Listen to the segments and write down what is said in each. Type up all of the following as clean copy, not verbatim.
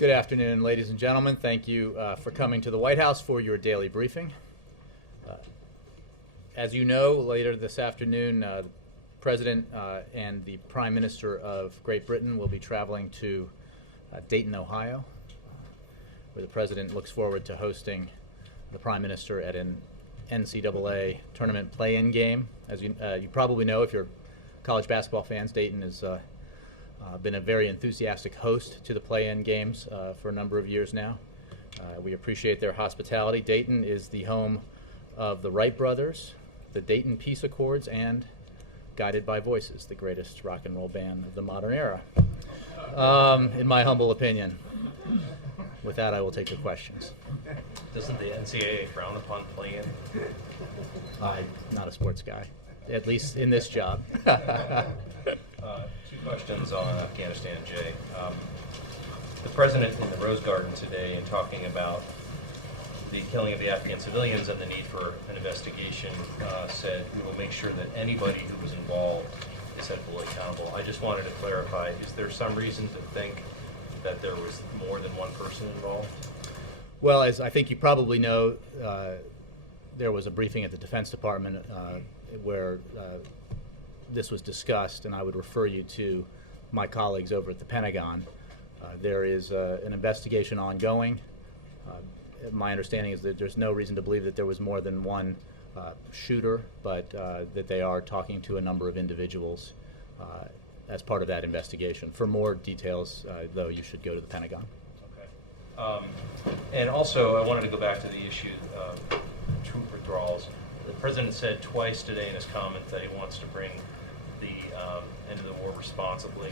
Good afternoon, ladies and gentlemen. Thank you for coming to the White House for your daily briefing. As you know, later this afternoon, the President and the Prime Minister of Great Britain will be traveling to Dayton, Ohio, where the President looks forward to hosting the Prime Minister at an NCAA tournament play-in game. As you probably know, if you're college basketball fans, Dayton has been a very enthusiastic host to the play-in games for a number of years now. We appreciate their hospitality. Dayton is the home of the Wright brothers, the Dayton Peace Accords, and Guided by Voices, the greatest rock and roll band of the modern era, in my humble opinion. With that, I will take the questions. Doesn't the NCAA frown upon playing? I'm not a sports guy, at least in this job. Two questions on Afghanistan, Jay. The President in the Rose Garden today, in talking about the killing of the Afghan civilians and the need for an investigation, said we will make sure that anybody who was involved is held fully accountable. I just wanted to clarify, is there some reason to think that there was more than one person involved? Well, as I think you probably know, there was a briefing at the Defense Department where this was discussed, and I would refer you to my colleagues over at the Pentagon. There is an investigation ongoing. My understanding is that there's no reason to believe that there was more than one shooter, but that they are talking to a number of individuals as part of that investigation. For more details, though, you should go to the Pentagon. Okay. And also, I wanted to go back to the issue of troop withdrawals. The President said twice today in his comment that he wants to bring the end of the war responsibly.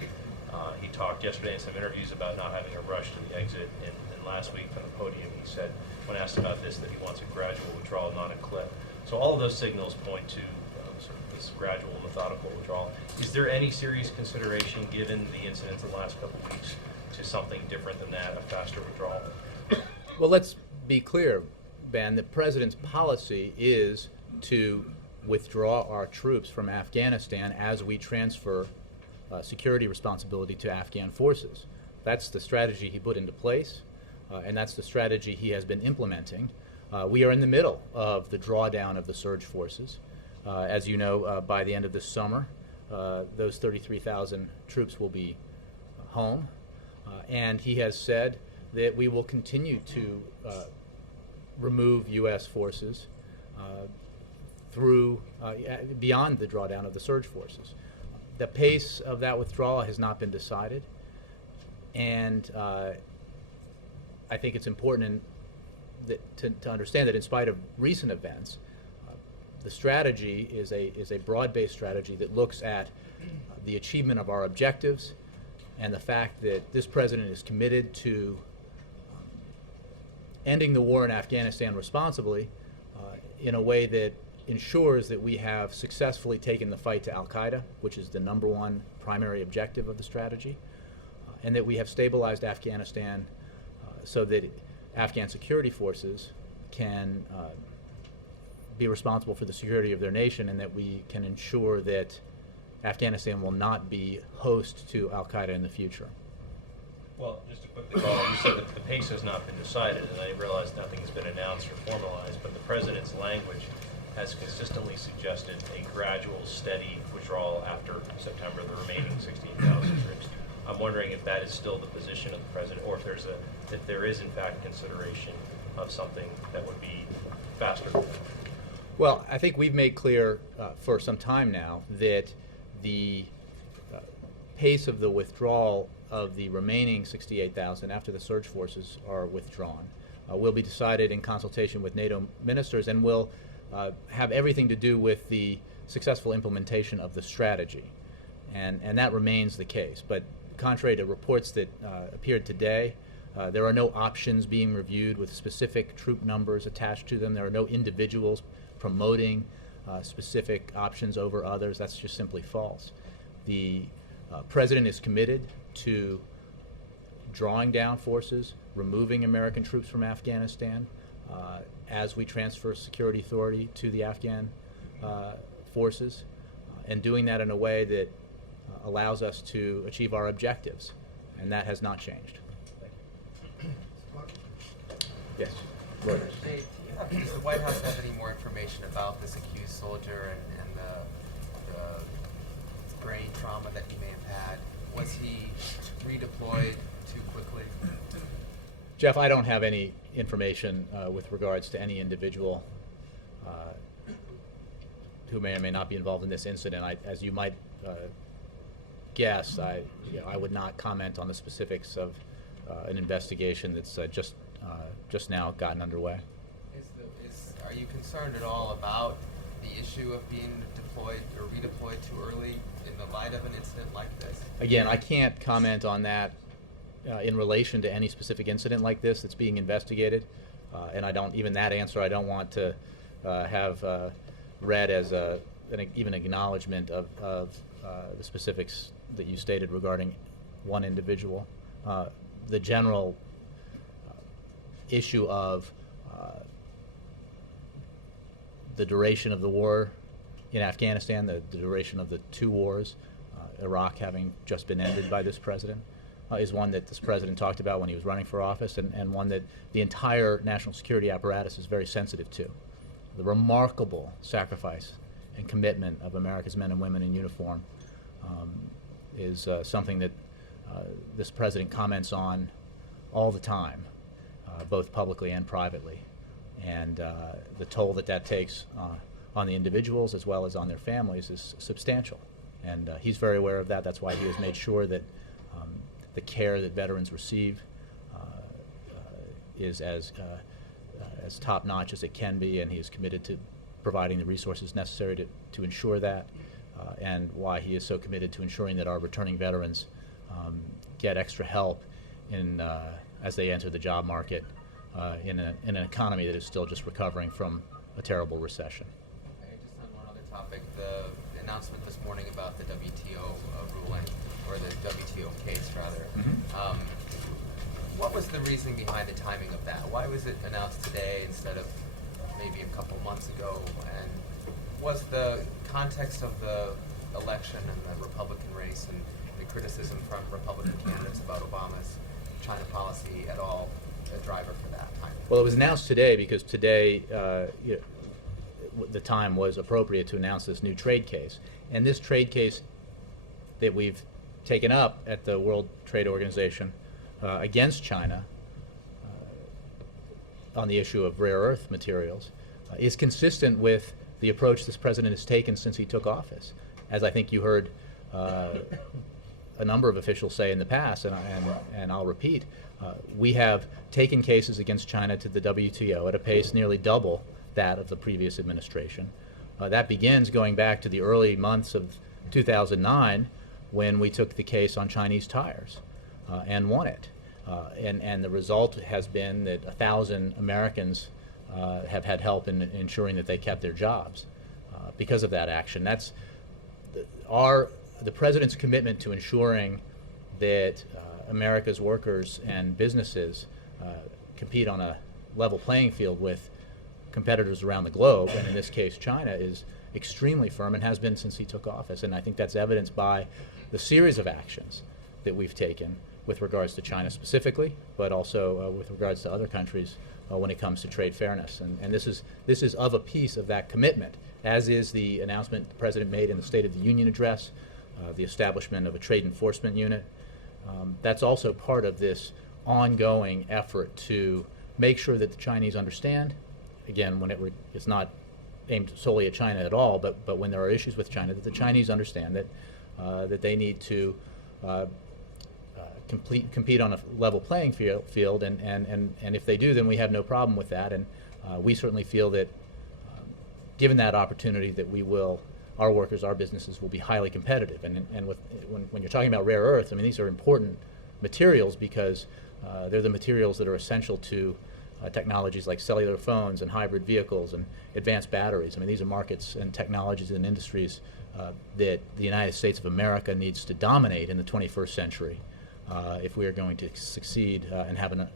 He talked yesterday in some interviews about not having a rush to the exit, and last week from the podium he said, when asked about this, that he wants a gradual withdrawal, not a cliff. So all of those signals point to sort of this gradual, methodical withdrawal. Is there any serious consideration, given the incidents in the last couple of weeks, to something different than that, a faster withdrawal? Well, let's be clear, Ben. The President's policy is to withdraw our troops from Afghanistan as we transfer security responsibility to Afghan forces. That's the strategy he put into place, and that's the strategy he has been implementing. We are in the middle of the drawdown of the surge forces. As you know, by the end of this summer, those 33,000 troops will be home, and he has said that we will continue to remove U.S. forces through beyond the drawdown of the surge forces. The pace of that withdrawal has not been decided, and I think it's important to understand that in spite of recent events, the strategy is a broad-based strategy that looks at the achievement of our objectives and the fact that this President is committed to ending the war in Afghanistan responsibly in a way that ensures that we have successfully taken the fight to al-Qaeda, which is the number one primary objective of the strategy, and that we have stabilized Afghanistan so that Afghan security forces can be responsible for the security of their nation, and that we can ensure that Afghanistan will not be host to al-Qaeda in the future. Well, just to quickly follow, you said that the pace has not been decided, and I realize nothing has been announced or formalized, but the President's language has consistently suggested a gradual, steady withdrawal after September, the remaining 16,000 troops. I'm wondering if that is still the position of the President, or if there is in fact consideration of something that would be faster. Well, I think we've made clear for some time now that the pace of the withdrawal of the remaining 68,000 after the surge forces are withdrawn will be decided in consultation with NATO ministers, and will have everything to do with the successful implementation of the strategy. And that remains the case. But contrary to reports that appeared today, there are no options being reviewed with specific troop numbers attached to them. There are no individuals promoting specific options over others. That's just simply false. The President is committed to drawing down forces, removing American troops from Afghanistan as we transfer security authority to the Afghan forces, and doing that in a way that allows us to achieve our objectives, and that has not changed. Yes. Reuters. Dave, does the White House have any more information about this accused soldier and the brain trauma that he may have had? Was he redeployed too quickly? Jeff, I don't have any information with regards to any individual who may or may not be involved in this incident. As you might guess, I would not comment on the specifics of an investigation that's just now gotten underway. Are you concerned at all about the issue of being deployed or redeployed too early in the light of an incident like this? Again, I can't comment on that in relation to any specific incident like this that's being investigated, and I don't even that answer I don't want to have read as even acknowledgement of the specifics that you stated regarding one individual. The general issue of the duration of the war in Afghanistan, the duration of the two wars, Iraq having just been ended by this president, is one that this president talked about when he was running for office, and one that the entire national security apparatus is very sensitive to. The remarkable sacrifice and commitment of America's men and women in uniform is something that this president comments on all the time, both publicly and privately. And the toll that takes on the individuals as well as on their families is substantial. And he's very aware of that. That's why he has made sure that the care that veterans receive is as top-notch as it can be, and he is committed to providing the resources necessary to ensure that, and why he is so committed to ensuring that our returning veterans get extra help as they enter the job market in an economy that is still just recovering from a terrible recession. Okay, just on one other topic, the announcement this morning about the WTO ruling, or the WTO case rather. Mm-hmm. What was the reasoning behind the timing of that? Why was it announced today instead of maybe a couple months ago? And was the context of the election and the Republican race and the criticism from Republican candidates about Obama's China policy at all a driver for that timing? Well, it was announced today because today the time was appropriate to announce this new trade case. And this trade case that we've taken up at the World Trade Organization against China on the issue of rare earth materials is consistent with the approach this president has taken since he took office. As I think you heard a number of officials say in the past, and I'll repeat, we have taken cases against China to the WTO at a pace nearly double that of the previous administration. That begins going back to the early months of 2009 when we took the case on Chinese tires and won it. And the result has been that 1,000 Americans have had help in ensuring that they kept their jobs because of that action. That's the president's commitment to ensuring that America's workers and businesses compete on a level playing field with competitors around the globe, and in this case China, is extremely firm and has been since he took office. And I think that's evidenced by the series of actions that we've taken with regards to China specifically, but also with regards to other countries when it comes to trade fairness. And this is of a piece of that commitment, as is the announcement the president made in the State of the Union address, the establishment of a trade enforcement unit. That's also part of this ongoing effort to make sure that the Chinese understand, again, when it's not aimed solely at China at all, but when there are issues with China, that the Chinese understand that they need to compete on a level playing field, and if they do, then we have no problem with that. And we certainly feel that given that opportunity, that our workers, our businesses will be highly competitive. And when you're talking about rare earths, I mean, these are important materials because they're the materials that are essential to technologies like cellular phones and hybrid vehicles and advanced batteries. I mean, these are markets and technologies and industries that the United States of America needs to dominate in the 21st century if we are going to succeed and have an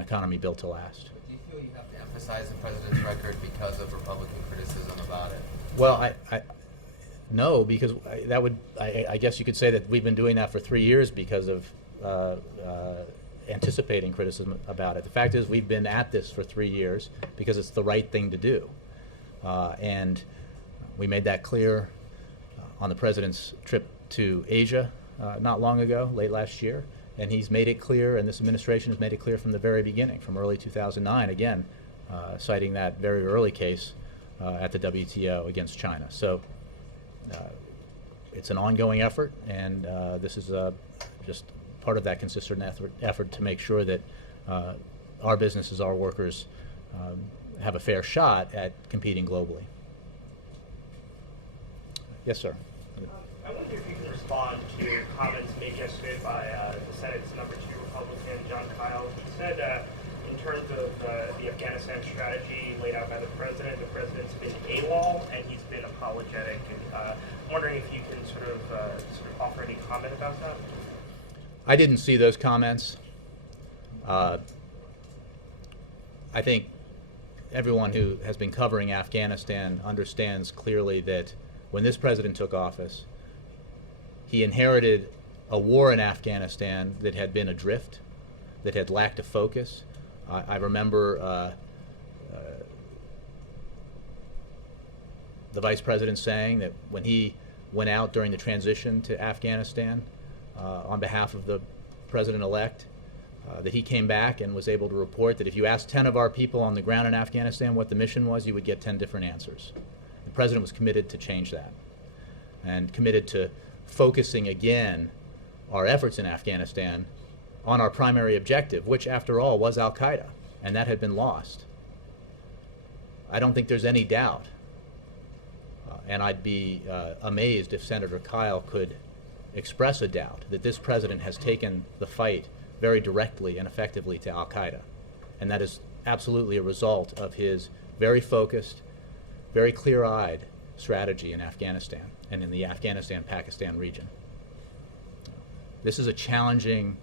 economy built to last. But do you feel you have to emphasize the president's record because of Republican criticism about it? Well, no, because I guess you could say that we've been doing that for 3 years because of anticipating criticism about it. The fact is we've been at this for 3 years because it's the right thing to do. And we made that clear on the president's trip to Asia not long ago, late last year. And he's made it clear, and this administration has made it clear from the very beginning, from early 2009, again, citing that very early case at the WTO against China. So it's an ongoing effort, and this is just part of that consistent effort to make sure that our businesses, our workers, have a fair shot at competing globally. Yes, sir. I wonder if you can respond to comments made yesterday by the Senate's #2 Republican, John Kyle. He said, in terms of the Afghanistan strategy laid out by the president's been AWOL and he's been apologetic. And I'm wondering if you can sort of offer any comment about that. I didn't see those comments. I think everyone who has been covering Afghanistan understands clearly that when this president took office, he inherited a war in Afghanistan that had been adrift, that had lacked a focus. I remember the vice president saying that when he went out during the transition to Afghanistan on behalf of the president-elect, that he came back and was able to report that if you asked 10 of our people on the ground in Afghanistan what the mission was, you would get 10 different answers. The president was committed to change that and committed to focusing again our efforts in Afghanistan on our primary objective, which after all was Al-Qaeda, and that had been lost. I don't think there's any doubt, and I'd be amazed if Senator Kyle could express a doubt that this president has taken the fight very directly and effectively to Al-Qaeda, and that is absolutely a result of his very focused, very clear-eyed strategy in Afghanistan and in the Afghanistan-Pakistan region. This is a challenging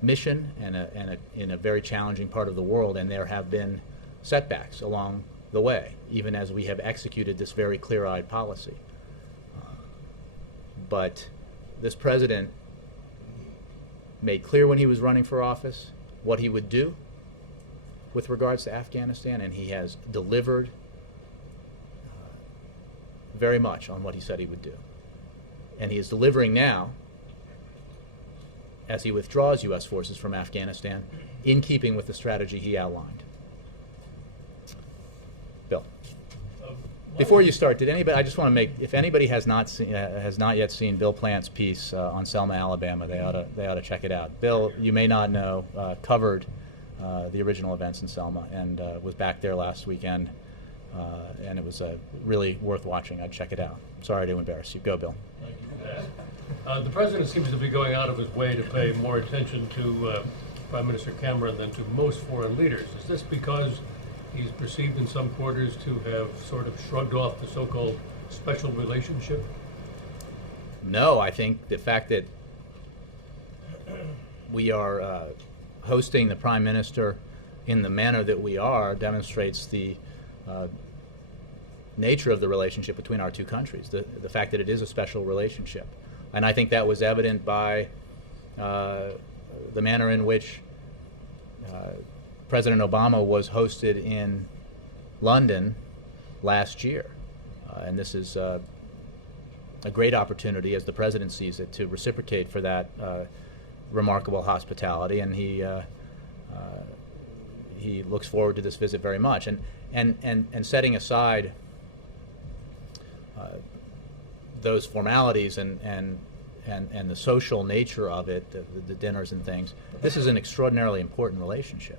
mission and in a very challenging part of the world, and there have been setbacks along the way, even as we have executed this very clear-eyed policy. But this president made clear when he was running for office what he would do with regards to Afghanistan, and he has delivered very much on what he said he would do. And he is delivering now as he withdraws U.S. forces from Afghanistan in keeping with the strategy he outlined. Bill. Before you start, did anybody? I just want to make, if anybody has not yet seen Bill Plant's piece on Selma, Alabama, they ought to check it out. Bill, you may not know, covered the original events in Selma and was back there last weekend, and it was really worth watching. I'd check it out. Sorry to embarrass you. Go, Bill. Thank you for that. The president seems to be going out of his way to pay more attention to Prime Minister Cameron than to most foreign leaders. Is this because he's perceived in some quarters to have sort of shrugged off the so-called special relationship? No, I think the fact that we are hosting the Prime Minister in the manner that we are demonstrates the nature of the relationship between our two countries, the fact that it is a special relationship. And I think that was evident by the manner in which President Obama was hosted in London last year. And this is a great opportunity, as the president sees it, to reciprocate for that remarkable hospitality. And he looks forward to this visit very much. And setting aside those formalities and the social nature of it, the dinners and things, this is an extraordinarily important relationship.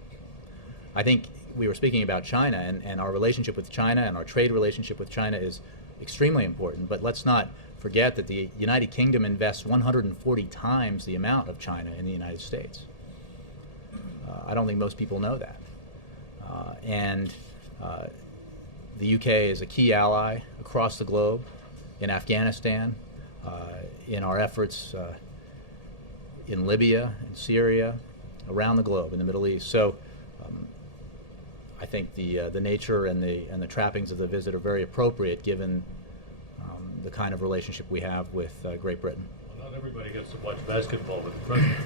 I think we were speaking about China, and our relationship with China and our trade relationship with China is extremely important, but let's not forget that the United Kingdom invests 140 times the amount of China in the United States. I don't think most people know that. And the UK is a key ally across the globe, in Afghanistan, in our efforts in Libya, in Syria, around the globe, in the Middle East. So I think the nature and the trappings of the visit are very appropriate given the kind of relationship we have with Great Britain. Well, not everybody gets to watch basketball with the president.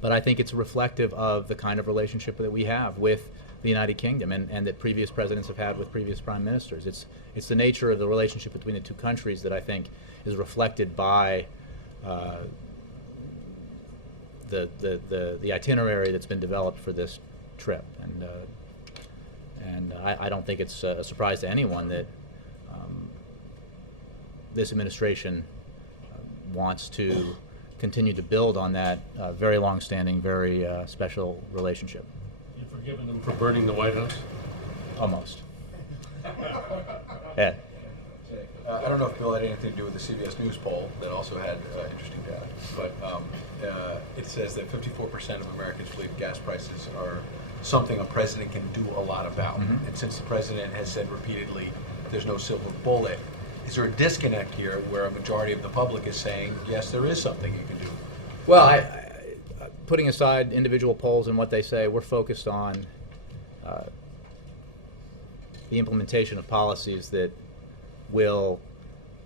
But I think it's reflective of the kind of relationship that we have with the United Kingdom and that previous presidents have had with previous prime ministers. It's the nature of the relationship between the two countries that I think is reflected by the itinerary that's been developed for this trip. And I don't think it's a surprise to anyone that this administration wants to continue to build on that very long-standing, very special relationship. You've forgiven them for burning the White House? Almost. Ed. I don't know if Bill had anything to do with the CBS News poll that also had interesting data, but it says that 54% of Americans believe gas prices are something a president can do a lot about. Mm-hmm. And since the president has said repeatedly there's no silver bullet, is there a disconnect here where a majority of the public is saying, yes, there is something you can do? Well, putting aside individual polls and what they say, we're focused on the implementation of policies that will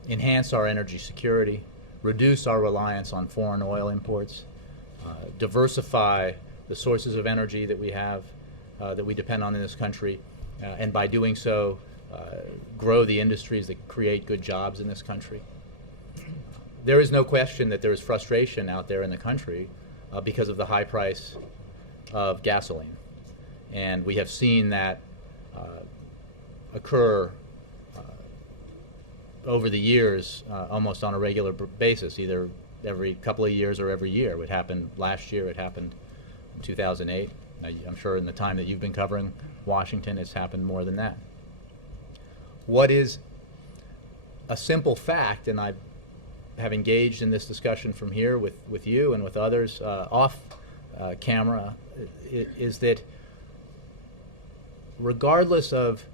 enhance our energy security, reduce our reliance on foreign oil imports, diversify the sources of energy that we have, that we depend on in this country, and by doing so, grow the industries that create good jobs in this country. There is no question that there is frustration out there in the country because of the high price of gasoline. And we have seen that occur over the years almost on a regular basis, either every couple of years or every year. It happened last year, it happened in 2008. Now, I'm sure in the time that you've been covering Washington, it's happened more than that. What is a simple fact, and I have engaged in this discussion from here with you and with others off camera, is that regardless of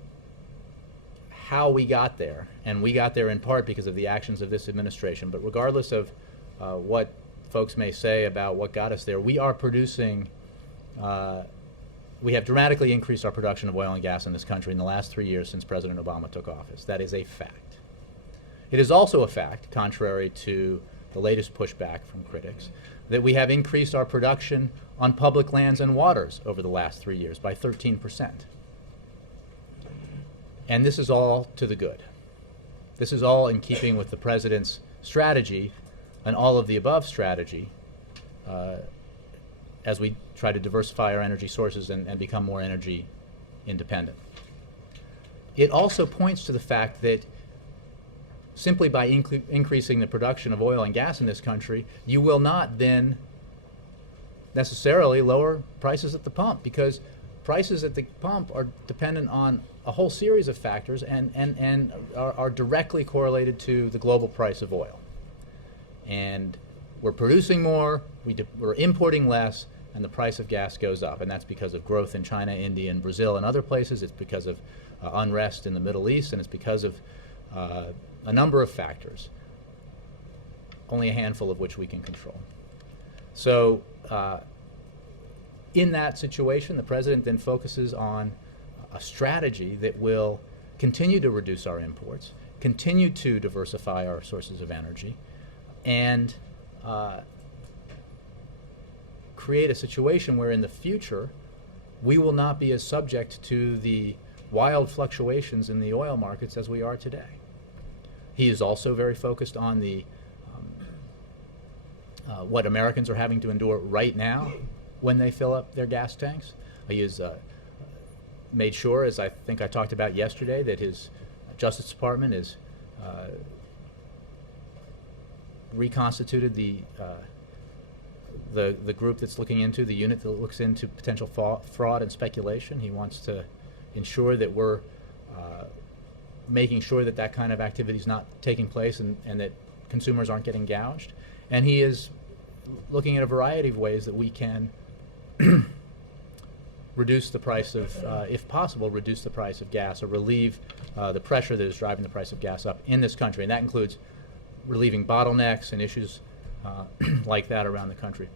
how we got there, and we got there in part because of the actions of this administration, but regardless of what folks may say about what got us there, we are producing, we have dramatically increased our production of oil and gas in this country in the last 3 years since President Obama took office. That is a fact. It is also a fact, contrary to the latest pushback from critics, that we have increased our production on public lands and waters over the last 3 years by 13%. And this is all to the good. This is all in keeping with the president's strategy, an all-of-the-above strategy, as we try to diversify our energy sources and become more energy independent. It also points to the fact that simply by increasing the production of oil and gas in this country, you will not then necessarily lower prices at the pump, because prices at the pump are dependent on a whole series of factors and are directly correlated to the global price of oil. And we're producing more, we're importing less, and the price of gas goes up. And that's because of growth in China, India, and Brazil and other places. It's because of unrest in the Middle East, and it's because of a number of factors, only a handful of which we can control. So in that situation, the president then focuses on a strategy that will continue to reduce our imports, continue to diversify our sources of energy, and create a situation where in the future we will not be as subject to the wild fluctuations in the oil markets as we are today. He is also very focused on the what Americans are having to endure right now when they fill up their gas tanks. He has made sure, as I think I talked about yesterday, that his Justice Department is reconstituted the group that's looking into, the unit that looks into potential fraud and speculation. He wants to ensure that we're making sure that that kind of activity is not taking place and that consumers aren't getting gouged. And he is looking at a variety of ways that we can reduce the price of, if possible, reduce the price of gas or relieve the pressure that is driving the price of gas up in this country. And that includes relieving bottlenecks and issues like that around the country.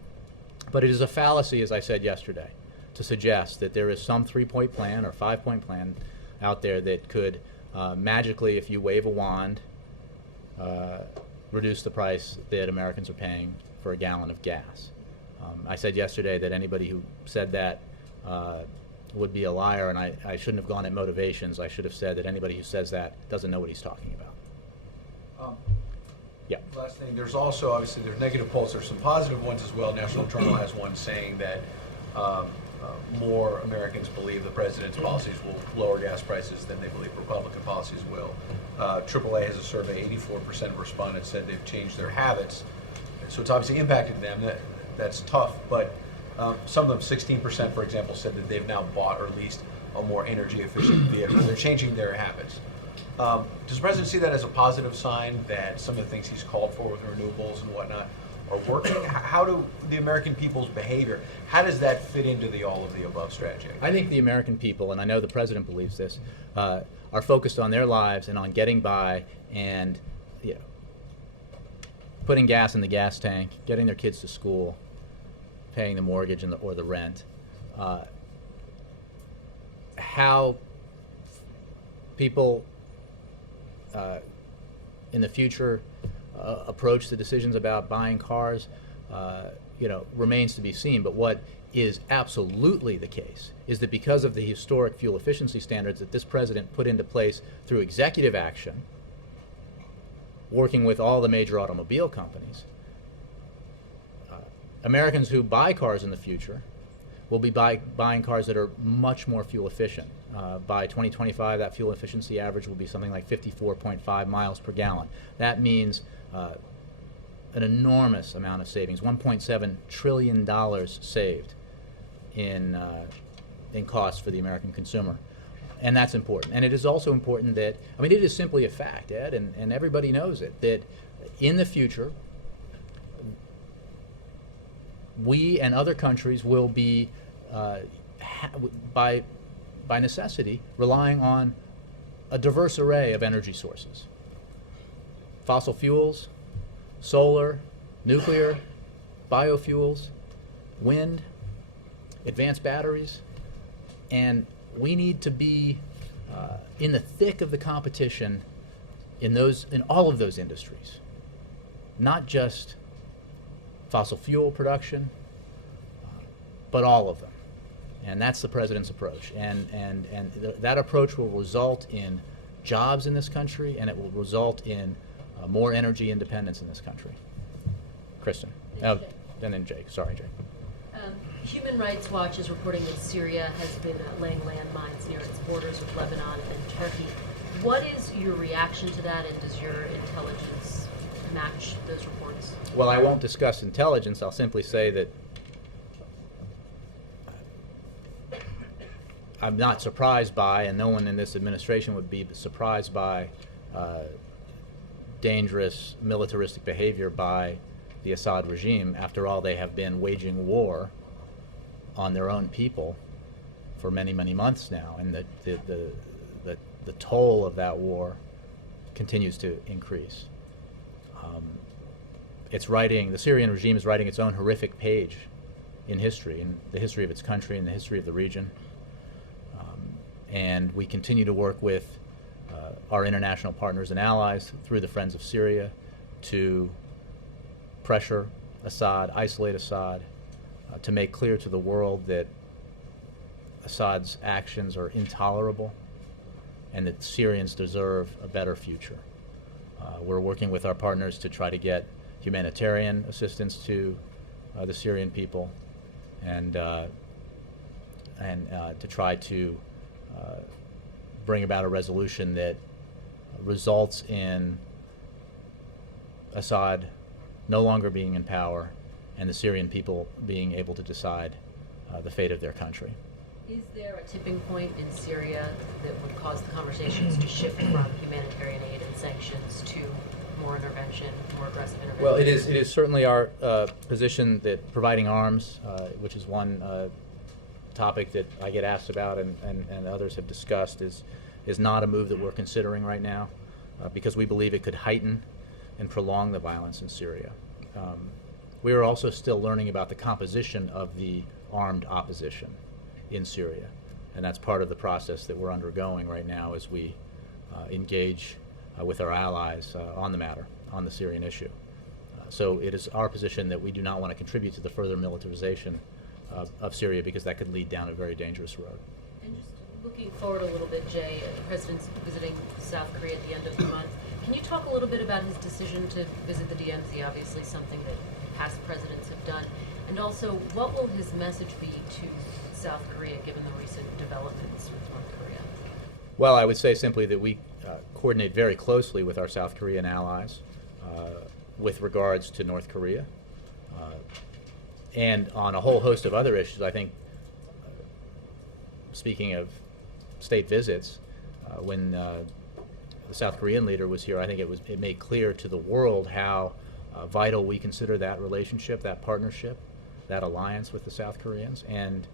But it is a fallacy, as I said yesterday, to suggest that there is some 3-point plan or 5-point plan out there that could magically, if you wave a wand, reduce the price that Americans are paying for a gallon of gas. I said yesterday that anybody who said that would be a liar, and I shouldn't have gone at motivations. I should have said that anybody who says that doesn't know what he's talking about. Yeah. Last thing, there's also, obviously, there's negative polls. There's some positive ones as well. National Journal has one saying that more Americans believe the president's policies will lower gas prices than they believe Republican policies will. AAA has a survey, 84% of respondents said they've changed their habits. So it's obviously impacted them. That's tough, but some of them, 16%, for example, said that they've now bought or leased a more energy efficient vehicle. They're changing their habits. Does the president see that as a positive sign that some of the things he's called for with renewables and whatnot are working? How do the American people's behavior, how does that fit into the all of the above strategy? I think the American people, and I know the president believes this, are focused on their lives and on getting by and, you know, putting gas in the gas tank, getting their kids to school, paying the mortgage and or the rent. How people in the future approach the decisions about buying cars, remains to be seen. But what is absolutely the case is that because of the historic fuel efficiency standards that this president put into place through executive action, working with all the major automobile companies, Americans who buy cars in the future will be buying cars that are much more fuel efficient. By 2025, that fuel efficiency average will be something like 54.5 miles per gallon. That means an enormous amount of savings, $1.7 trillion saved in costs for the American consumer. And that's important. And it is also important that, I mean, it is simply a fact, Ed, and everybody knows it, that in the future, we and other countries will be, by necessity, relying on a diverse array of energy sources. Fossil fuels, solar, nuclear, biofuels, wind, advanced batteries, and we need to be in the thick of the competition in all of those industries, not just fossil fuel production, but all of them. And that's the president's approach. And that approach will result in jobs in this country, and it will result in more energy independence in this country. Kristen. And And then Jake. Sorry, Jake. Human Rights Watch is reporting that Syria has been laying landmines near its borders with Lebanon and Turkey. What is your reaction to that, and does your intelligence match those reports? Well, I won't discuss intelligence. I'll simply say that I'm not surprised by, and no one in this administration would be surprised by, dangerous militaristic behavior by the Assad regime. After all, they have been waging war on their own people for many, many months now, and the toll of that war continues to increase. The Syrian regime is writing its own horrific page in history, in the history of its country, in the history of the region. And we continue to work with our international partners and allies through the Friends of Syria to pressure Assad, isolate Assad, to make clear to the world that Assad's actions are intolerable and that Syrians deserve a better future. We're working with our partners to try to get humanitarian assistance to the Syrian people and to try to bring about a resolution that results in Assad no longer being in power and the Syrian people being able to decide the fate of their country. Is there a tipping point in Syria that would cause the conversations to shift from humanitarian aid and sanctions to more intervention, more aggressive intervention? Well, it is certainly our position that providing arms, which is one topic that I get asked about and others have discussed, is not a move that we're considering right now because we believe it could heighten and prolong the violence in Syria. We are also still learning about the composition of the armed opposition in Syria, and that's part of the process that we're undergoing right now as we engage with our allies on the matter, on the Syrian issue. So it is our position that we do not want to contribute to the further militarization of Syria, because that could lead down a very dangerous road. And just looking forward a little bit, Jay, the president's visiting South Korea at the end of the month. Can you talk a little bit about his decision to visit the DMZ, obviously something that past presidents have done? And also, what will his message be to South Korea given the recent developments with North Korea? Well, I would say simply that we coordinate very closely with our South Korean allies with regards to North Korea. And on a whole host of other issues. I think, speaking of state visits, when the South Korean leader was here, I think it made clear to the world how vital we consider that relationship, that partnership, that alliance with the South Koreans. And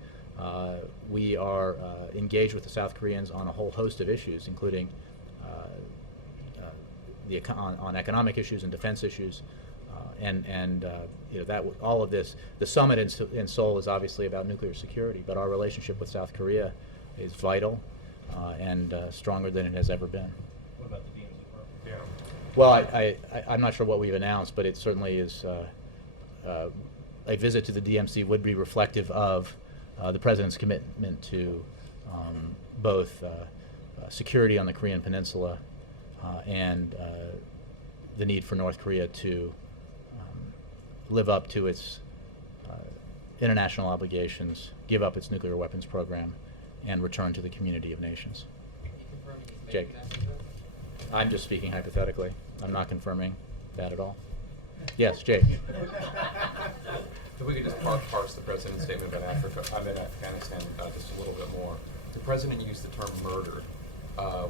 we are engaged with the South Koreans on a whole host of issues, including on economic issues and defense issues. All of this, the summit in Seoul is obviously about nuclear security, but our relationship with South Korea is vital and stronger than it has ever been. What about the DMZ program? Well, I'm not sure what we've announced, but it certainly is a visit to the DMZ would be reflective of the President's commitment to both security on the Korean Peninsula and the need for North Korea to live up to its international obligations, give up its nuclear weapons program, and return to the community of nations. Can you confirm he's Jake. making that visit? I'm just speaking hypothetically. I'm not confirming that at all. Yes, Jake. If we could just parse the president's statement about Afghanistan just a little bit more. The president used the term murdered,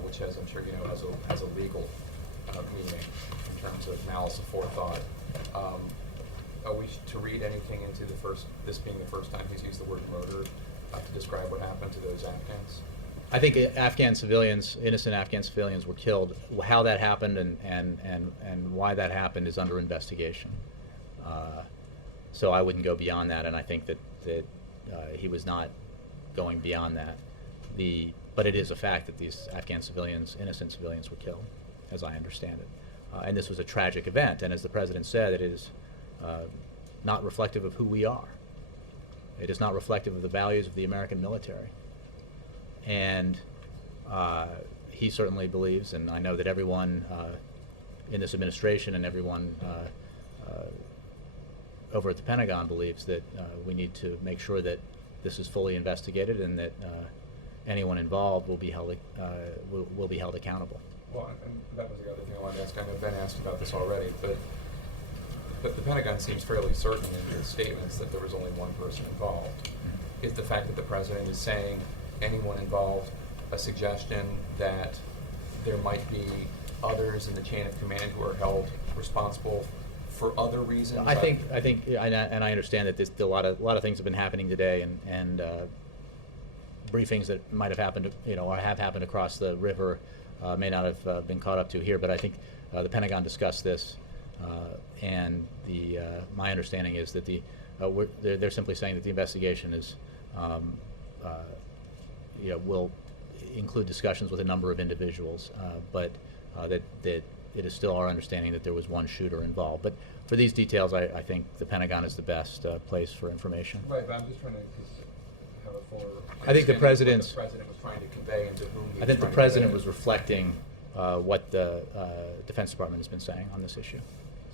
which, as I'm sure you know, has a legal meaning in terms of malice aforethought. Are we to read anything into this being the first time he's used the word murdered to describe what happened to those Afghans? I think Afghan civilians, innocent Afghan civilians, were killed. How that happened and why that happened is under investigation. So I wouldn't go beyond that, and I think that he was not going beyond that. But it is a fact that these Afghan civilians, innocent civilians, were killed, as I understand it. And this was a tragic event, and as the President said, it is not reflective of who we are. It is not reflective of the values of the American military. And he certainly believes, and I know that everyone in this administration and everyone over at the Pentagon believes that we need to make sure that this is fully investigated and that anyone involved will be held accountable. Well, and that was the other thing I wanted to ask. I know Ben asked about this already, but the Pentagon seems fairly certain in its statements that there was only one person involved. Is the fact that the President is saying anyone involved a suggestion that there might be others in the chain of command who are held responsible for other reasons? I think, and I understand that a lot of things have been happening today, and briefings that might have happened, or have happened across the river may not have been caught up to here. But I think the Pentagon discussed this, and my understanding is that they're simply saying that the investigation is, will include discussions with a number of individuals, but that it is still our understanding that there was one shooter involved. But for these details, I think the Pentagon is the best place for information. Right, but I'm just trying to have a fuller I think the understanding of President's. what the President was trying to convey and to whom he I think the was trying to President convey was it. reflecting what the Defense Department has been saying on this issue.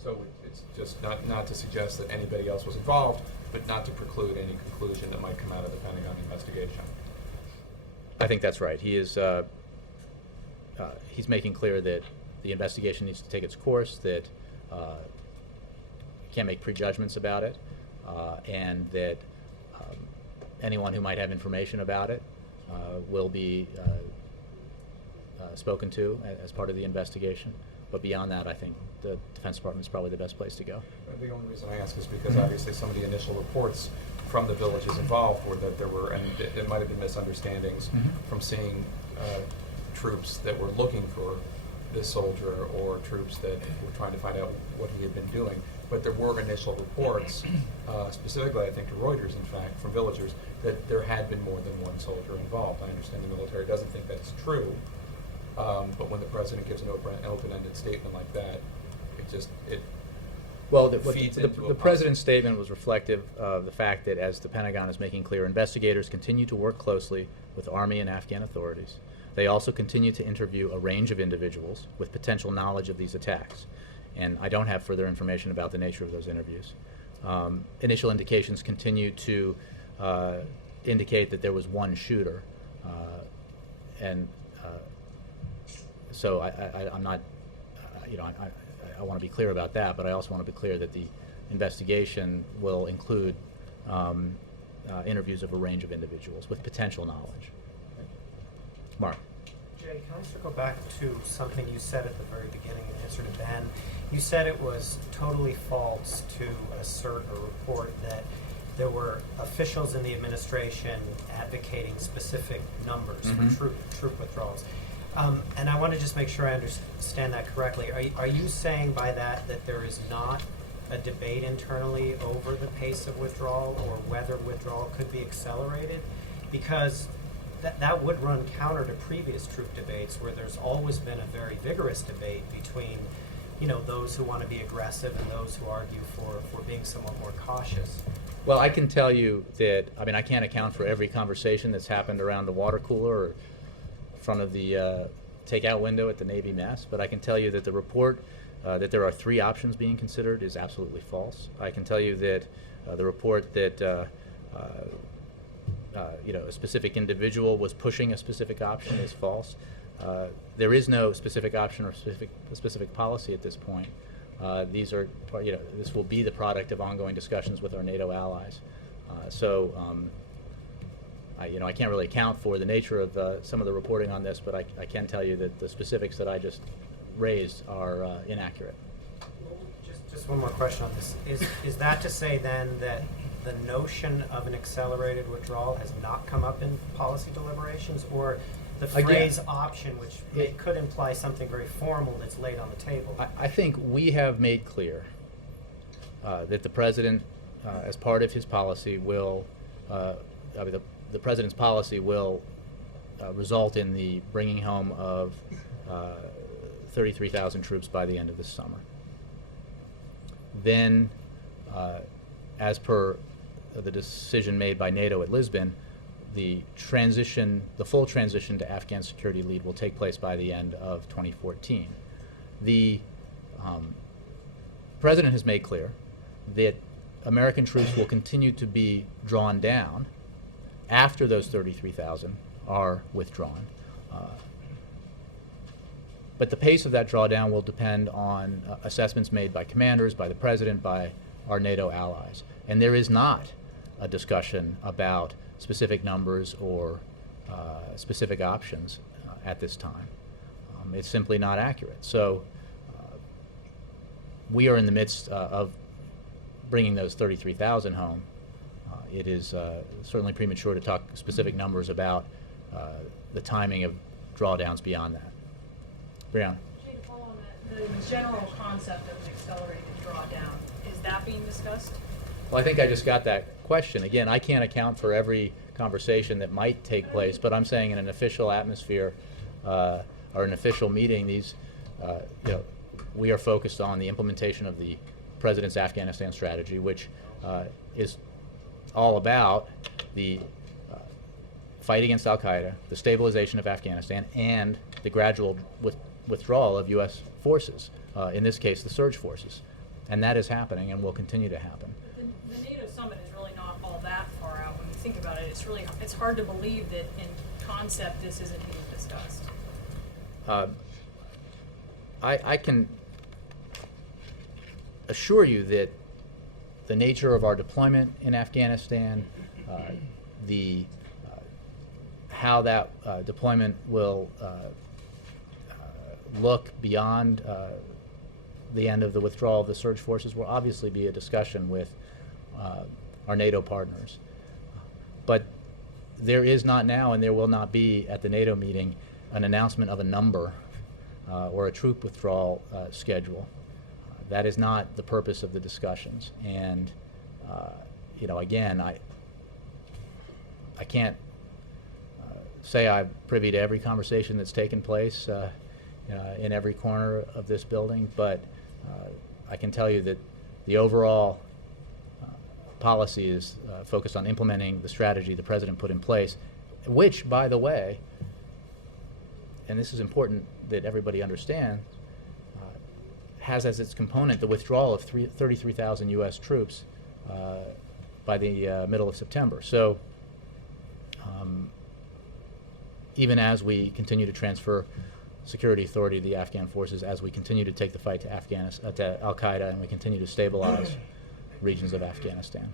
So it's just not to suggest that anybody else was involved, but not to preclude any conclusion that might come out of the Pentagon investigation. I think that's right. He's making clear that the investigation needs to take its course, that can't make prejudgments about it, and that anyone who might have information about it will be spoken to as part of the investigation. But beyond that, I think the Defense Department is probably the best place to go. The only reason I ask is because obviously some of the initial reports from the villages involved were that there were, and there might have been misunderstandings from seeing troops that were looking for this soldier or troops that were trying to find out what he had been doing. But there were initial reports, specifically I think to Reuters, in fact, from villagers, that there had been more than one soldier involved. I understand the military doesn't think that's true, but when the President gives an open-ended statement like that, Well, feeds into a the President's statement was reflective of the fact that, as the Pentagon is making clear, investigators continue to work closely with Army and Afghan authorities. They also continue to interview a range of individuals with potential knowledge of these attacks. And I don't have further information about the nature of those interviews. Initial indications continue to indicate that there was one shooter. So I'm not, I want to be clear about that, but I also want to be clear that the investigation will include interviews of a range of individuals with potential knowledge. Mark. Jay, can I circle back to something you said at the very beginning in answer to Ben? You said it was totally false to assert or report that there were officials in the administration advocating specific numbers for troop withdrawals. And I want to just make sure I understand that correctly. Are you saying by that that there is not a debate internally over the pace of withdrawal or whether withdrawal could be accelerated? Because that would run counter to previous troop debates where there's always been a very vigorous debate between, those who want to be aggressive and those who argue for being somewhat more cautious. Well, I can tell you that, I can't account for every conversation that's happened around the water cooler or in front of the takeout window at the Navy mess, but I can tell you that the report that there are 3 options being considered is absolutely false. I can tell you that the report that a specific individual was pushing a specific option is false. There is no specific option or specific policy at this point. This will be the product of ongoing discussions with our NATO allies. I can't really account for the nature of some of the reporting on this, but I can tell you that the specifics that I just raised are inaccurate. Just one more question on this. Is that to say then that the notion of an accelerated withdrawal has not come up in policy deliberations, or the phrase option, which could imply something very formal that's laid on the table? I think we have made clear that the President, as part of his policy, will, the President's policy will result in the bringing home of 33,000 troops by the end of this summer. Then, as per the decision made by NATO at Lisbon, the full transition to Afghan security lead will take place by the end of 2014. The President has made clear that American troops will continue to be drawn down after those 33,000 are withdrawn. But the pace of that drawdown will depend on assessments made by commanders, by the President, by our NATO allies. And there is not a discussion about specific numbers or specific options at this time. It's simply not accurate. So we are in the midst of bringing those 33,000 home. It is certainly premature to talk specific numbers about the timing of drawdowns beyond that. Brianna. Jay, to follow on that, the general concept of an accelerated drawdown, is that being discussed? Well, I think I just got that question. Again, I can't account for every conversation that might take place, but I'm saying in an official atmosphere or an official meeting, we are focused on the implementation of the President's Afghanistan strategy, which is all about the fight against al-Qaeda, the stabilization of Afghanistan, and the gradual withdrawal of U.S. forces, in this case the surge forces. And that is happening and will continue to happen. The NATO summit is really not all that far out when you think about it. It's hard to believe that in concept this isn't being discussed. I can assure you that the nature of our deployment in Afghanistan, how that deployment will look beyond the end of the withdrawal of the surge forces will obviously be a discussion with our NATO partners. But there is not now, and there will not be at the NATO meeting, an announcement of a number or a troop withdrawal schedule. That is not the purpose of the discussions. And again, I can't say I'm privy to every conversation that's taken place in every corner of this building, but I can tell you that the overall policy is focused on implementing the strategy the president put in place, which, by the way, and this is important that everybody understand, has as its component the withdrawal of 33,000 U.S. troops by the middle of September. So even as we continue to transfer security authority to the Afghan forces, as we continue to take the fight to to Al-Qaeda, and we continue to stabilize regions of Afghanistan.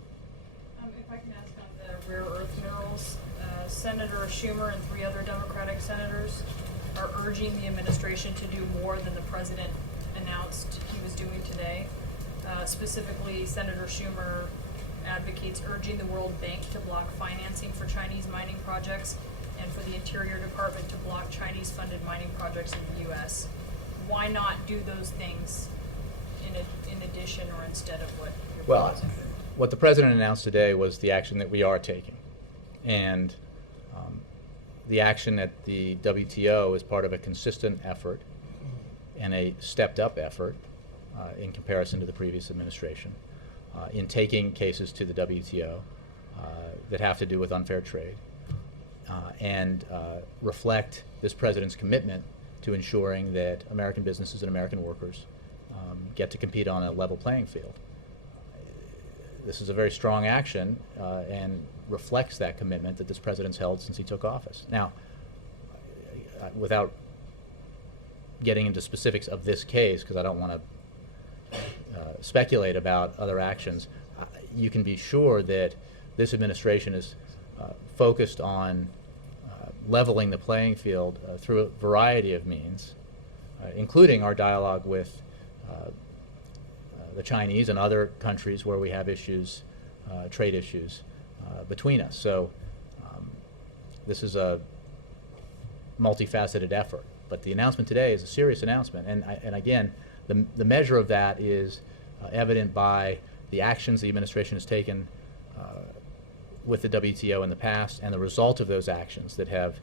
If I can ask on the rare earth minerals, Senator Schumer and 3 other Democratic senators are urging the administration to do more than the president announced he was doing today. Specifically, Senator Schumer advocates urging the World Bank to block financing for Chinese mining projects and for the Interior Department to block Chinese-funded mining projects in the U.S. Why not do those things in addition or instead of what you're Well, proposing? what the president announced today was the action that we are taking. And the action at the WTO is part of a consistent effort and a stepped-up effort in comparison to the previous administration in taking cases to the WTO that have to do with unfair trade and reflect this president's commitment to ensuring that American businesses and American workers get to compete on a level playing field. This is a very strong action and reflects that commitment that this president's held since he took office. Now, without getting into specifics of this case, because I don't want to speculate about other actions, you can be sure that this administration is focused on leveling the playing field through a variety of means, including our dialogue with the Chinese and other countries where we have issues, trade issues between us. So this is a multifaceted effort. But the announcement today is a serious announcement. And again, the measure of that is evident by the actions the administration has taken with the WTO in the past and the result of those actions that have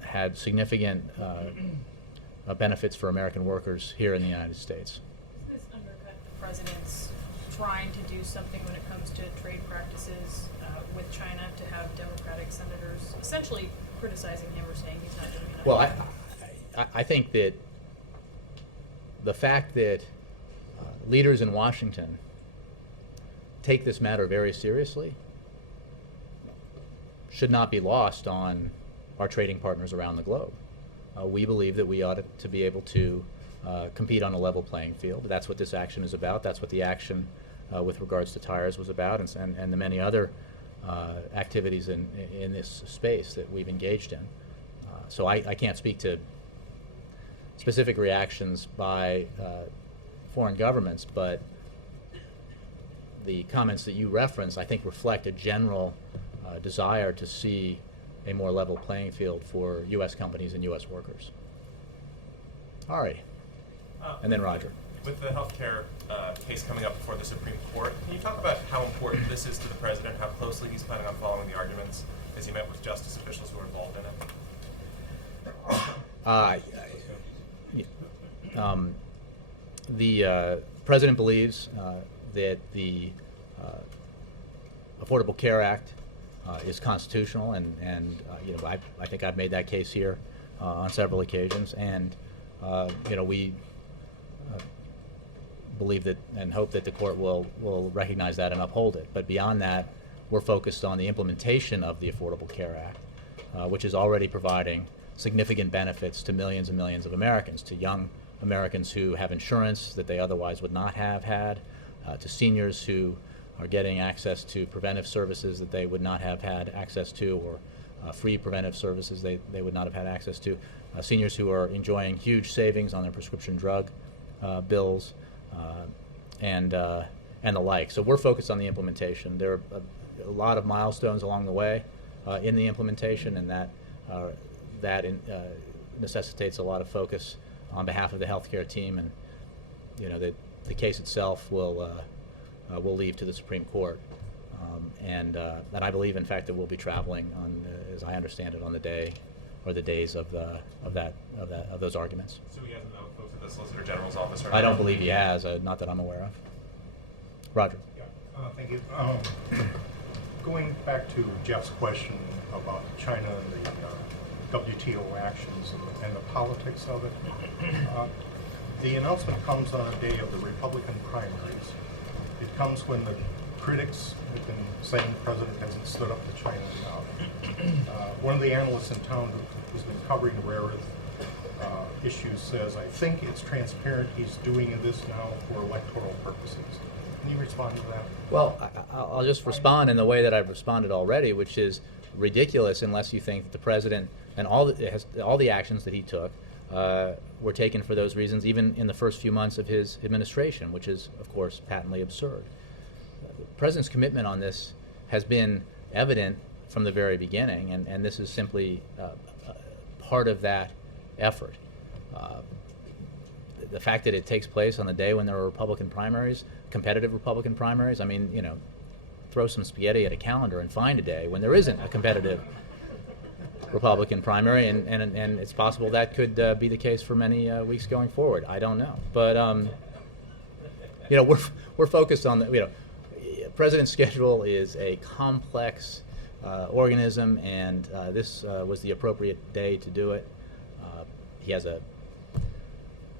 had significant benefits for American workers here in the United States. Does this undercut the president's trying to do something when it comes to trade practices with China, to have Democratic senators essentially criticizing him or saying he's not doing enough? Well, I think that the fact that leaders in Washington take this matter very seriously should not be lost on our trading partners around the globe. We believe that we ought to be able to compete on a level playing field. That's what this action is about. That's what the action with regards to tires was about, and the many other activities in this space that we've engaged in. So I can't speak to specific reactions by foreign governments, but the comments that you reference, I think, reflect a general desire to see a more level playing field for U.S. companies and U.S. workers. All right. And then Roger. With the healthcare case coming up before the Supreme Court, can you talk about how important this is to the president, how closely he's planning on following the arguments as he met with justice officials who are involved in it? The president believes that the Affordable Care Act is constitutional, and I think I've made that case here on several occasions, and we believe that and hope that the court will recognize that and uphold it. But beyond that, we're focused on the implementation of the Affordable Care Act, which is already providing significant benefits to millions and millions of Americans, to young Americans who have insurance that they otherwise would not have had, to seniors who are getting access to preventive services that they would not have had access to, or free preventive services they would not have had access to, seniors who are enjoying huge savings on their prescription drug bills, and the like. So we're focused on the implementation. There are a lot of milestones along the way in the implementation, and that necessitates a lot of focus on behalf of the healthcare team, and the case itself will leave to the Supreme Court, and I believe, in fact, that we'll be traveling on, as I understand it, on the day or the days of those arguments. So he hasn't met with folks at the Solicitor General's office? Or I don't believe he has, not that I'm aware of. Roger. Thank you. Going back to Jeff's question about China and the WTO actions and the politics of it, the announcement comes on a day of the Republican primaries. It comes when the critics have been saying the president hasn't stood up to China enough. One of the analysts in town who's been covering rare earth issues says, I think it's transparent he's doing this now for electoral purposes. Can you respond to that? Well, I'll just respond in the way that I've responded already, which is ridiculous unless you think that the president and all the actions that he took were taken for those reasons, even in the first few months of his administration, which is, of course, patently absurd. The president's commitment on this has been evident from the very beginning, and this is simply part of that effort. The fact that it takes place on the day when there are Republican primaries, competitive Republican primaries, I mean, you know, throw some spaghetti at a calendar and find a day when there isn't a competitive Republican primary, and it's possible that could be the case for many weeks going forward. I don't know, but you know, we're focused on the, you know, president's schedule is a complex organism, and this was the appropriate day to do it. He has a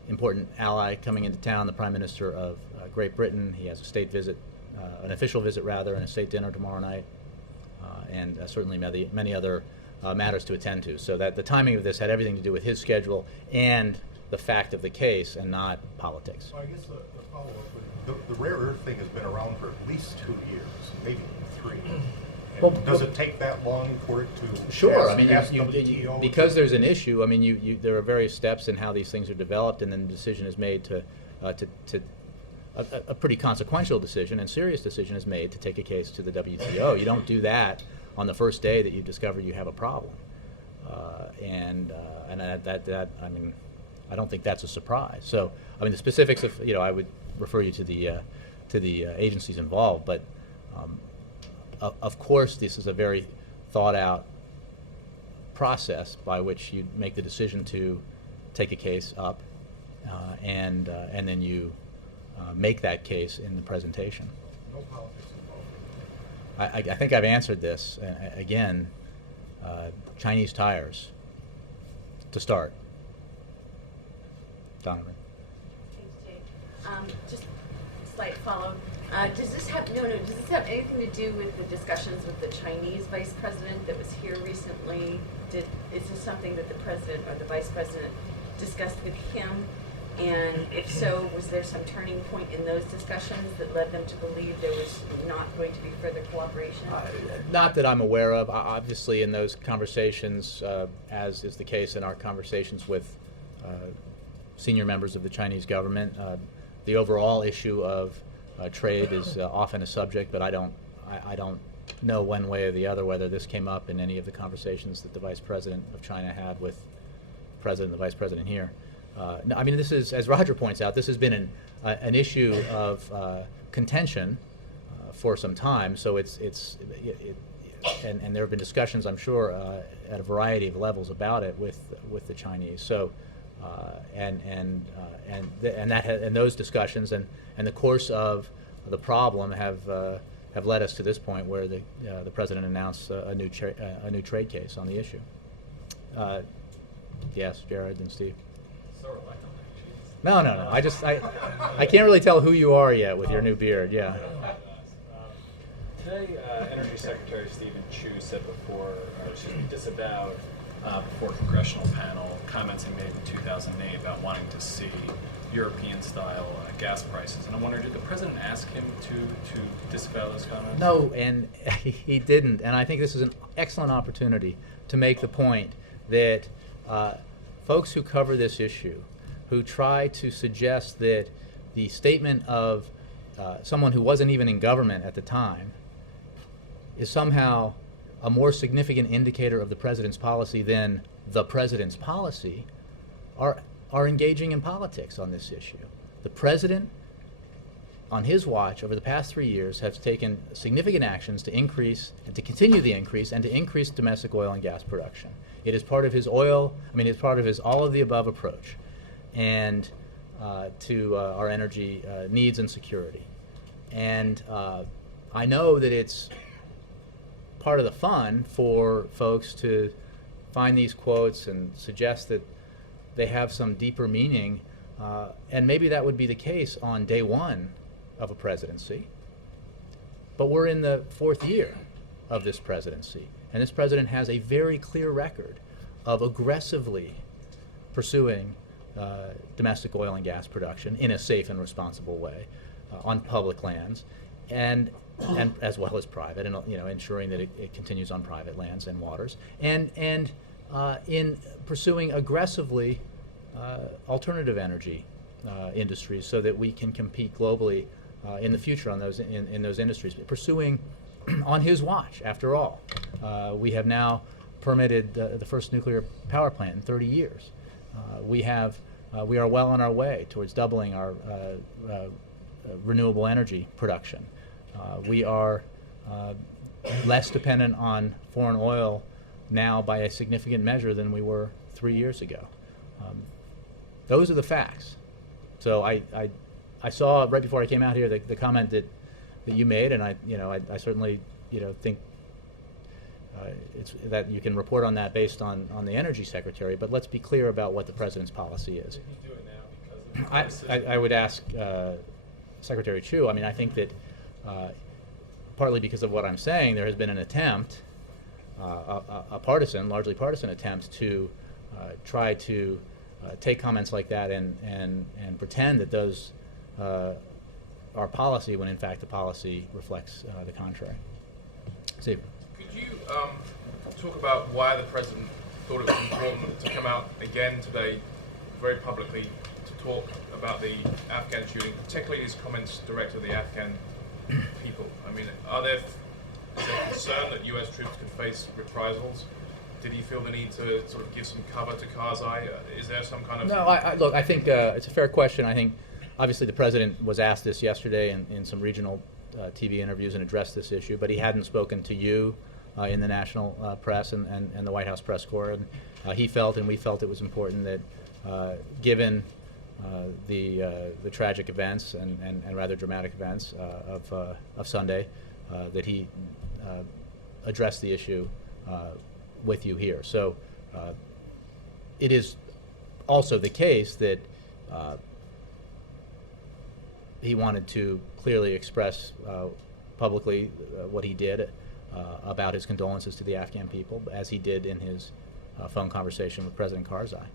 important ally coming into town, the Prime Minister of Great Britain. He has a state visit, an official visit rather, and a state dinner tomorrow night, and certainly many other matters to attend to. So that the timing of this had everything to do with his schedule and the fact of the case, and not politics. So I guess the follow-up, the rare earth thing has been around for at least 2 years, maybe 3. Well, does it take that long for it to Sure. pass, I mean, pass you, WTO because there's an issue. I mean, there are various steps in how these things are developed, and then the decision is made to a pretty consequential decision and serious decision is made to take a case to the WTO. You don't do that on the first day that you discover you have a problem, and that I mean, I don't think that's a surprise. So, I mean, the specifics of, you know, I would refer you to the agencies involved, but. Of course, this is a very thought-out process by which you make the decision to take a case up, and then you make that case in the presentation. No politics involved. I think I've answered this. Again, Chinese tires to start. Donovan. Thanks, Jay. Just slight follow. Does this have anything to do with the discussions with the Chinese vice president that was here recently? Is this something that the president or the vice president discussed with him? And if so, was there some turning point in those discussions that led them to believe there was not going to be further cooperation? Not that I'm aware of. Obviously, in those conversations, as is the case in our conversations with senior members of the Chinese government, the overall issue of trade is often a subject, but I don't know one way or the other whether this came up in any of the conversations that the Vice President of China had with the President and the Vice President here. No, I mean, this is, as Roger points out, this has been an issue of contention for some time. So and there have been discussions, I'm sure, at a variety of levels about it with the Chinese. So and those discussions and the course of the problem have led us to this point where the president announced a new trade case on the issue. Yes, Jared and Steve. No. I can't really tell who you are yet with your new beard. Yeah. Today, Energy Secretary Stephen Chu said disavowed before a congressional panel comments he made in 2008 about wanting to see European-style gas prices. And I wonder, did the president ask him to disavow those comments? No, and he didn't. And I think this is an excellent opportunity to make the point that folks who cover this issue, who try to suggest that the statement of someone who wasn't even in government at the time is somehow a more significant indicator of the president's policy than the president's policy, are engaging in politics on this issue. The president, on his watch over the past 3 years, has taken significant actions to increase and to continue the increase and to increase domestic oil and gas production. It is part of his it's part of his all of the above approach and to our energy needs and security. And I know that it's part of the fun for folks to find these quotes and suggest that they have some deeper meaning, and maybe that would be the case on day one of a presidency. But we're in the 4th year of this presidency, and this president has a very clear record of aggressively pursuing domestic oil and gas production in a safe and responsible way on public lands, and as well as private, and ensuring that it continues on private lands and waters, and in pursuing aggressively alternative energy industries, so that we can compete globally in the future on those in those industries. Pursuing on his watch, after all, we have now permitted the first nuclear power plant in 30 years. We are well on our way towards doubling our renewable energy production. We are less dependent on foreign oil now by a significant measure than we were 3 years ago. Those are the facts. So I saw right before I came out here the comment that you made, and I certainly think it's that you can report on that based on the Energy Secretary. But let's be clear about what the president's policy is. He's doing now because of the I would ask Secretary Chu. I mean, I think that partly because of what I'm saying, there has been an attempt, a partisan, largely partisan attempt to try to take comments like that and pretend that those are policy, when in fact the policy reflects the contrary. Steve. Could you talk about why the president thought it was important to come out again today, very publicly, to talk about the Afghan shooting, particularly his comments directed at the Afghan people? I mean, is there concern that U.S. troops could face reprisals? Did he feel the need to sort of give some cover to Karzai? Is there some kind of... No, look, I think it's a fair question. I think obviously the president was asked this yesterday in some regional TV interviews and addressed this issue, but he hadn't spoken to you in the national press and the White House press corps. And he felt, and we felt, it was important that given the tragic events and rather dramatic events of Sunday, that he addressed the issue with you here. So it is also the case that he wanted to clearly express publicly what he did about his condolences to the Afghan people, as he did in his phone conversation with President Karzai.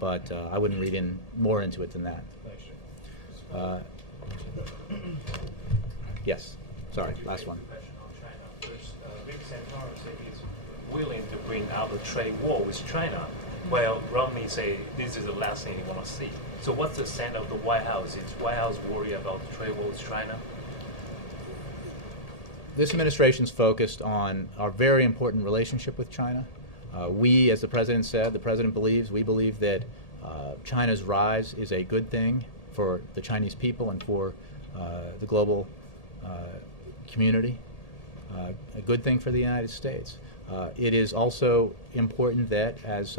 But I wouldn't read more into it than that. Yes. Sorry, last one. Willing to bring out a trade war with China, while Romney say this is the last thing you want to see. So what's the stand of the White House? Is White House worried about the trade war with China? This administration's focused on our very important relationship with China. We, as the president said, the president believes, we believe that China's rise is a good thing for the Chinese people and for the global community, a good thing for the United States. It is also important that as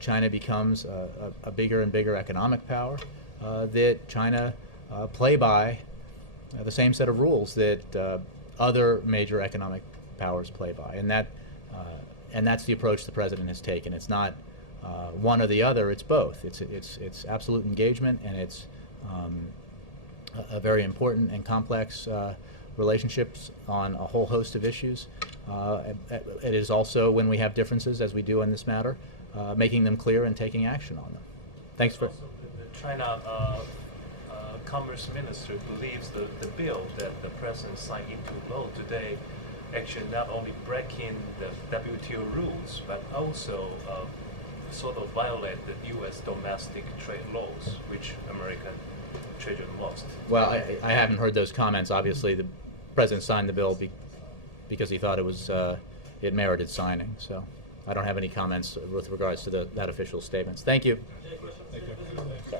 China becomes a bigger and bigger economic power, that China play by the same set of rules that other major economic powers play by, and that's the approach the president has taken. It's not one or the other; it's both. It's absolute engagement, and it's a very important and complex relationships on a whole host of issues. It is also, when we have differences, as we do in this matter, making them clear and taking action on them. Thanks for. Also, the China Commerce Minister believes the bill that the president signed into law today actually not only breaking the WTO rules, but also sort of violate the U.S. domestic trade laws, which American treasure most. Well, I haven't heard those comments. Obviously, the president signed the bill because he thought it merited signing. So I don't have any comments with regards to that official statements. Thank you. Thank you.